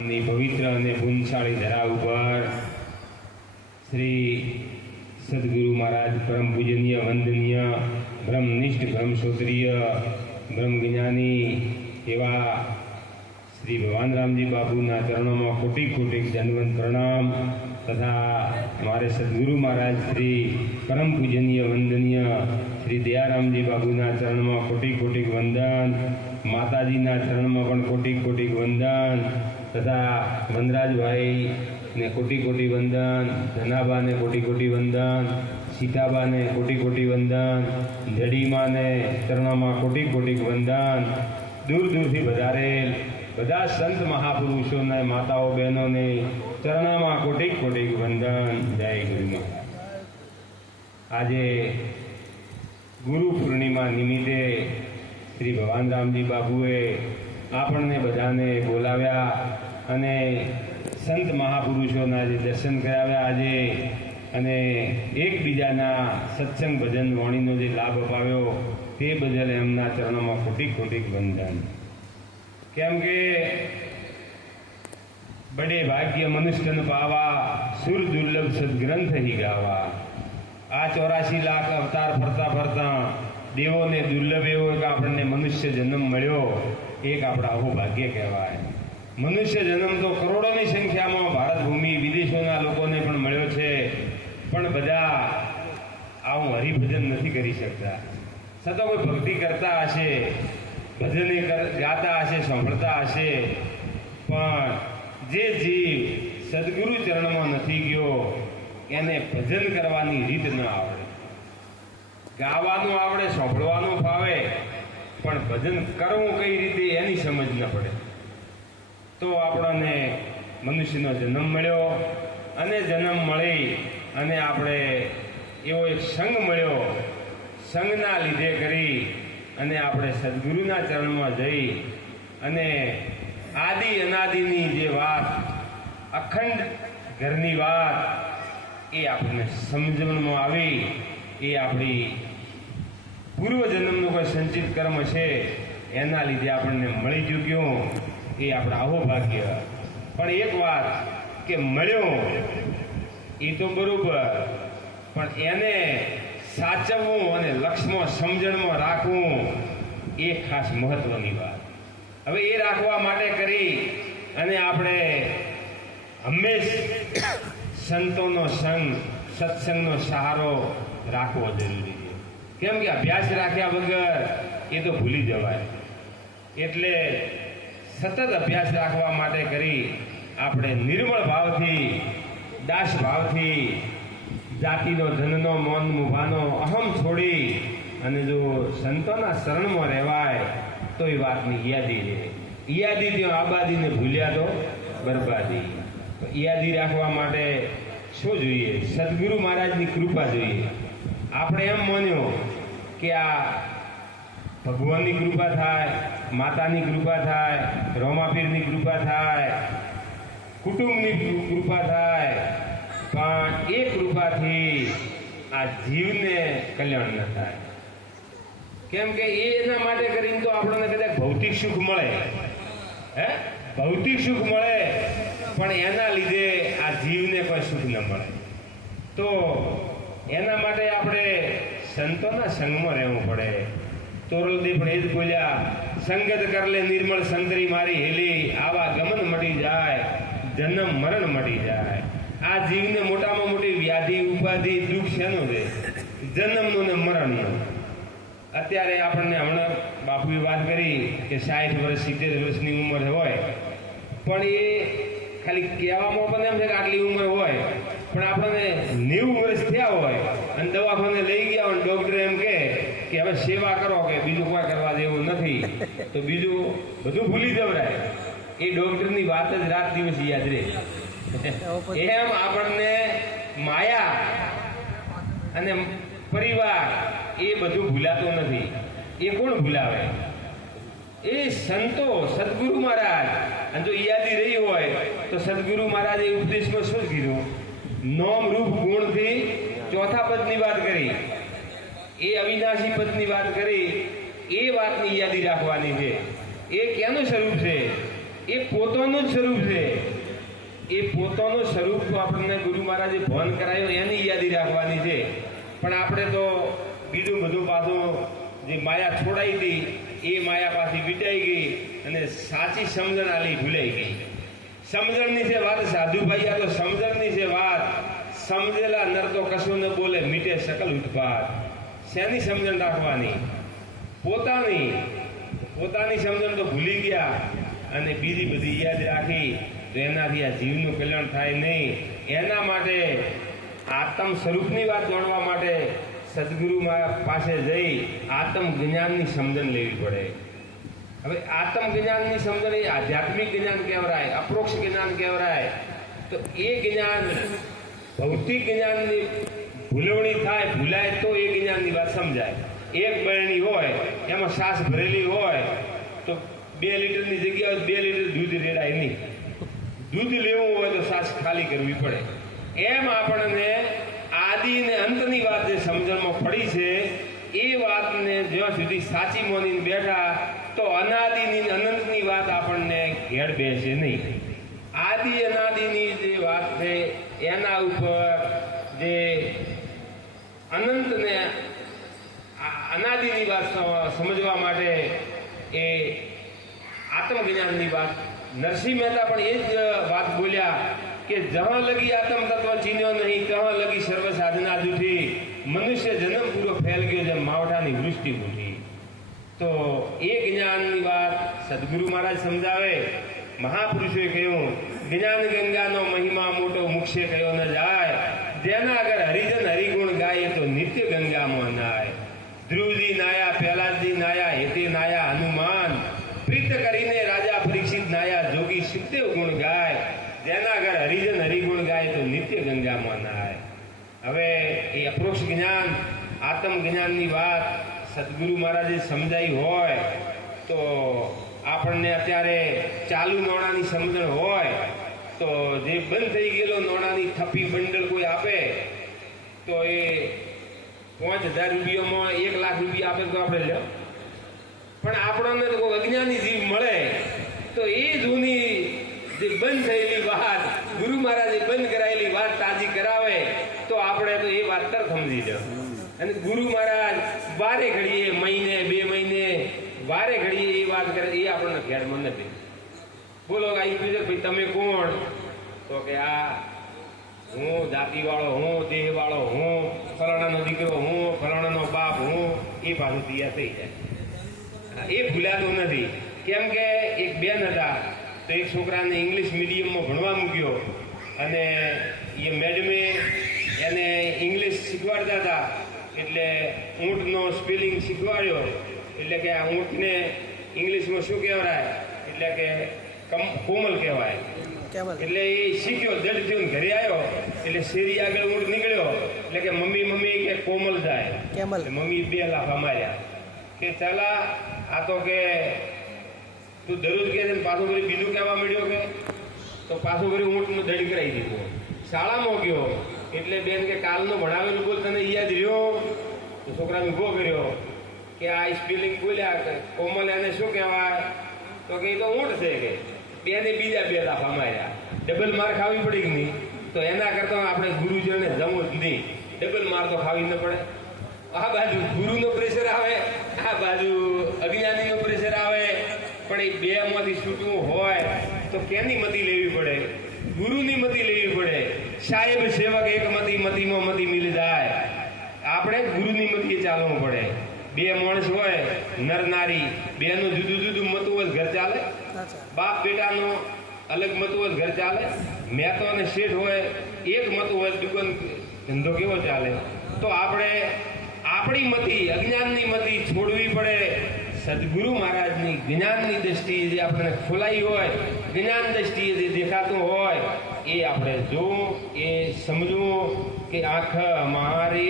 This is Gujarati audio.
पवित्र અને પુણ્યશાળી ધરા ઉપર શ્રી સદગુરુ મહારાજ પરમ પૂજનીય વંદનીય બ્રહ્મનિષ્ઠ બ્રહ્મક્ષોત્રીય બ્રહ્મજ્ઞાની એવા શ્રી ભગવાન રામજી બાપુના ચરણોમાં કોટી કોટી દંડવત પ્રણામ તથા हमारे सदगुरु महाराज श्री परम पूजनीय वंदनीय श्री दयारामजी बाबूना चरण में कोटि कोटि वंदन, माताजी चरण में पण कोटि कोटि वंदन तथा वनराज भाई ने कोटि कोटि वंदन, धनाबा ने कोटि कोटि वंदन, सीताबा ने कोटि कोटि वंदन, जडीमा ने चरण में कोटि कोटि वंदन। दूर दूर थी पधारेल बधा संत महापुरुषों ने माताओं बहनों ने चरण में कोटि कोटि वंदन। जय गुरु। आज गुरु पूर्णिमा निमित्ते श्री भगवान रामजी बाबुए आपने बधाने बोलाव्या अने संत महापुरुषों जे दर्शन कराव्या आजे अने एकबीजाना सत्संग भजन वाणीनो जे लाभ अपाव्यो ते बदल एमना चरणों में कोटि कोटि वंदन। केम के बड़े भाग्य मनुष्य पावा सुर दुर्लभ सदग्रंथ ही गावा। आ 84 लाख अवतार फरता फरता देवों ने दुर्लभ एवो एक आपने मनुष्य जन्म मळ्यो एक आपड़ा आવો भाग्य कहेवाय। मनुष्य जन्म तो करोड़ों की संख्या में भारत भूमि विदेशों लोकोने पण मळ्यो छे, पण बधा आवुं हरिभजन नहीं करी सकता। छतां कोई भक्ति करता हशे, भजन गाता हशे, सांभळता हशे, पण जे जीव सदगुरु चरण में नहीं गयो एने भजन करवानी रीत न आवड़े। गावानुं आवड़े, सांभळवानुं फावे, पण भजन करवुं कई रीते एनी समज न पड़े। तो आपणे मनुष्यनो जन्म मळ्यो अने जन्म मळी अने आपणे एवो एक संग मळ्यो। संगना लीधे करी अने आपणे सद्गुरुना चरणमां जई अने आदि अनादिनी जे वात अखंड घरनी वात ए आपने समजणमां आवी। ए आपणी पूर्व जन्मनो कोई संचित कर्म छे एना लीधे आपणे मळी चूक्यो ए आपणे आवो भाग्य। पण एक वात के मळ्यो ए तो बरोबर, पण एने साचवવું અને લક્ષ્યમાં સમજણમાં રાખવું એ ખાસ મહત્વની વાત। હવે એ રાખવા માટે કરી અને આપણે હંમેશ સંતોનો સંગ, સત્સંગનો સહારો રાખવો જરૂરી છે। કેમ કે અભ્યાસ રાખ્યા વગર એ તો ભૂલી જવાય। એટલે સતત અભ્યાસ રાખવા માટે કરી આપણે નિર્મળ ભાવથી, દાસ ભાવથી जातिनो धननो मन मुभानो अहम छोड़ी अने जो संतोना शरण में रहवाय तो ये बातनी यादी रहे। यादी त्यो आबादी ने भूल्या तो बर्बादी। तो यादी राखवा माटे शू जोईए? सद्गुरु महाराजनी कृपा जोईए। आपणे एम मान्यो के आ भगवाननी कृपा थाय, मातानी कृपा थाय, रोमापीरनी कृपा थाय, कुटुंबनी कृपा थाय, पण एक कृपा थी आ जीव ने कल्याण न थाय। केम के एना माटे करीने तो आपणे कदाच भौतिक सुख मळे, हे भौतिक सुख मळे, पण एना लीधे आ जीव ने कोई सुख न मळे। तो एना माटे आपणे संतोना संगमां रहेवुं पड़े। तोरलदेव पण एज बोल्या, संगत करले निर्मल संतरी मारी हेली, आवा गमन मटी जाय, जन्म मरण मटी जाय। आ जीव ने मोटा में मोटी व्याधि उपाधि दुख शेनो छे? जन्मनो ने मरणनो। अत्यारे आपणे हमणे बापुए वात करी के 60 वर्ष 70 वर्षनी उंमर होय, पण ए खाली कहेवामां पण एम छे के आटली उंमर होय, पण आपणे 90 वर्ष थया होय अने दवाखाने लई गया अने डॉक्टर एम के हवे सेवा करो के बीजुं कोई करवा जेवुं नथी, तो बीजुं बधुं भूली जवराय। ए डॉक्टरनी वात ज रात दिवस याद रहे। एम आपने माया अने परिवार ए बधुं भूलातो नथी। ए कोण भूलावे? ए संतो, सद्गुरु महाराज। अने जो यादी रही होय तो सद्गुरु महाराजे उपदेश में शुं कीधुं? नोम रूप गुण थी चौथा पदनी बात करी, ए अविनाशी पदनी बात करी। ए वातनी यादी राखवानी छे। ए केनुं स्वरूप छे? એ પોતાનું જ સ્વરૂપ છે। પોતાનું સ્વરૂપ આપણને ગુરુ મહારાજે ભાન કરાયું એની યાદી રાખવાની છે. પણ આપણે તો બીજું બધું પાછું જે માયા છોડાઈ હતી એ માયા પાછી વિટાઈ ગઈ અને સાચી સમજણ આલી ભૂલાઈ ગઈ. સમજણની છે વાત સાધુભાઈ, આ તો સમજણની છે વાત. સમજેલા નર તો કશું ન બોલે, મીટે સકલ ઉત્પાદ. શેની સમજણ રાખવાની? પોતાની સમજણ તો ભૂલી ગયા અને બીજી બધી યાદ રાખી તો એનાથી આ જીવનું કલ્યાણ થાય નહીં. એના માટે આત્મ સ્વરૂપની વાત જાણવા માટે સદગુરુ પાસે જઈ આત્મ જ્ઞાનની સમજણ લેવી પડે. હવે આત્મ જ્ઞાનની સમજણ એ આધ્યાત્મિક જ્ઞાન કહેવાય, અપરોક્ષ જ્ઞાન કહેવાય. તો એ જ્ઞાન ભૌતિક જ્ઞાનની ભૂલવણી થાય, ભૂલાય તો એ જ્ઞાનની વાત સમજાય. એક બરણી હોય એમાં સાસ ભરેલી હોય તો 2 લીટરની જગ્યાએ 2 લીટર દૂધ રેડાય નહીં. દૂધ લેવું હોય તો સાસ ખાલી કરવી પડે. એમ આપણને આદિ ને અંતની વાત જે સમજણમાં પડી છે એ વાતને જ્યાં સુધી સાચી માનીને બેઠા તો અનાદિની અનંતની વાત આપણને ઘેર બેસે નહીં. આદિ અનાદિની જે વાત છે એના ઉપર જે અનંતને અનાદિની વાત સમજવા માટે એ આત્મજ્ઞાનની વાત. નરસિંહ મહેતા પણ એ જ વાત બોલ્યા કે જહાં લગી આત્મ તત્વ ચીન્યો નહીં તહાં લગી સર્વ સાધના જૂઠી, મનુષ્ય જન્મ પૂરો ફેલ ગયો જેમ માવઠાની વૃષ્ટિ ઉઠી. તો એ જ્ઞાનની વાત સદગુરુ મહારાજ સમજાવે. મહાપુરુષોએ કહ્યું જ્ઞાન ગંગાનો મહિમા મોટો મુક્ષે કયો ન જાય, જેના આગળ હરિજન હરિગુણ ગાય તો નિત્ય ગંગામાં નાય. ધ્રુવજી નાયા, પ્રહલાદજી નાયા, હેતે નાયા હનુમાન, પ્રીત કરીને રાજા પરીક્ષિત નાયા, જોગી સુખદેવ ગુણ ગાય, જેના આગળ હરિજન હરિગુણ ગાય તો નિત્ય ગંગામાં નાય. હવે એ અપરોક્ષ જ્ઞાન આત્મ જ્ઞાનની વાત સદગુરુ મહારાજે સમજાઈ હોય તો આપણને અત્યારે ચાલુ નોણાની સમજણ હોય તો જે બંધ થઈ ગયેલો નોણાની થપ્પી બંડલ કોઈ આપે તો એ 5000 રૂપિયામાં 1 લાખ રૂપિયા આપે તો આપણે લે. પણ આપણને તો કોઈ અજ્ઞાની જીવ મળે તો એ જૂની જે બંધ થયેલી વાત ગુરુ મહારાજે બંધ કરાયેલી વાત તાજી કરાવે તો આપણે તો એ વાત તરત સમજી જાય. અને ગુરુ મહારાજ વારે ઘડીએ મહિને 2 મહિને વારે ઘડીએ એ વાત કરે એ આપણને ઘેરમાં નથી. બોલો આવી પૂછે ભાઈ તમે કોણ? તો કે આ હું જાતિવાળો, હું દેહવાળો, હું ફલાણાનો દીકરો, હું ફલાણાનો બાપ, હું. એ પાછું તૈયાર થઈ જાય. એ ભૂલાતું નથી. કેમ કે એક બેન હતા તો એક છોકરાને ઇંગ્લિશ મીડિયમમાં ભણવા મૂક્યો અને એ મેડમે એને ઇંગ્લિશ શીખવાડતા હતા એટલે ઊંટનો સ્પેલિંગ શીખવાડ્યો. એટલે કે આ ઊંટને ઇંગ્લિશમાં શું કહેવાય? એટલે કે કોમલ કહેવાય. એટલે એ શીખ્યો, દઢ થયો ઘરે આવ્યો એટલે શેરી આગળ ઊંટ નીકળ્યો એટલે કે મમ્મી મમ્મી કે કોમલ જાય. મમ્મી 2 લાફા માર્યા કે ચાલા આ તો કે તું દરરોજ કે છે પાછું કરી બીજું કહેવા મળ્યો કે તો પાછું કરી ઊંટનું દઢ કરાવી દીધું. શાળામાં ગયો એટલે બેન કે કાલનો ભણાવેલું બોલ તને યાદ રહ્યો? તો છોકરાને ઊભો કર્યો કે આ સ્પેલિંગ બોલ્યા કોમલ એને શું કહેવાય? તો કે એ તો ઊંટ છે કે. બેને બીજા 2 લાફા માર્યા. ડબલ માર ખાવી પડી કે નહીં? તો એના કરતાં આપણે ગુરુજીને જમવું જ નહીં. ડબલ માર તો ખાવી ન પડે. આ બાજુ ગુરુનો પ્રેશર આવે, આ બાજુ અજ્ઞાનીનો પ્રેશર આવે. પણ એ 2 માંથી છૂટવું હોય તો કેની મતી લેવી પડે? ગુરુની મતી લેવી પડે. સાહેબ સેવક એક મતી મતીમાં મતી મિલી જાય. આપણે ગુરુની મતીએ ચાલવું પડે. 2 માણસ હોય નર નારી, 2નું જુદું જુદું મતું હોય ઘર ચાલે? બાપ બેટાનો અલગ મતું હોય ઘર ચાલે? મહેતો અને શેઠ હોય એક મતું હોય દુકાન ધંધો કેવો ચાલે? તો આપણે આપણી મતી અજ્ઞાનની મતી છોડવી પડે. સદગુરુ મહારાજની જ્ઞાનની દ્રષ્ટિએ જે આપણને ખોલાઈ હોય, જ્ઞાન દ્રષ્ટિએ જે દેખાતું હોય એ આપણે જોવું, એ સમજવું કે આંખ મારી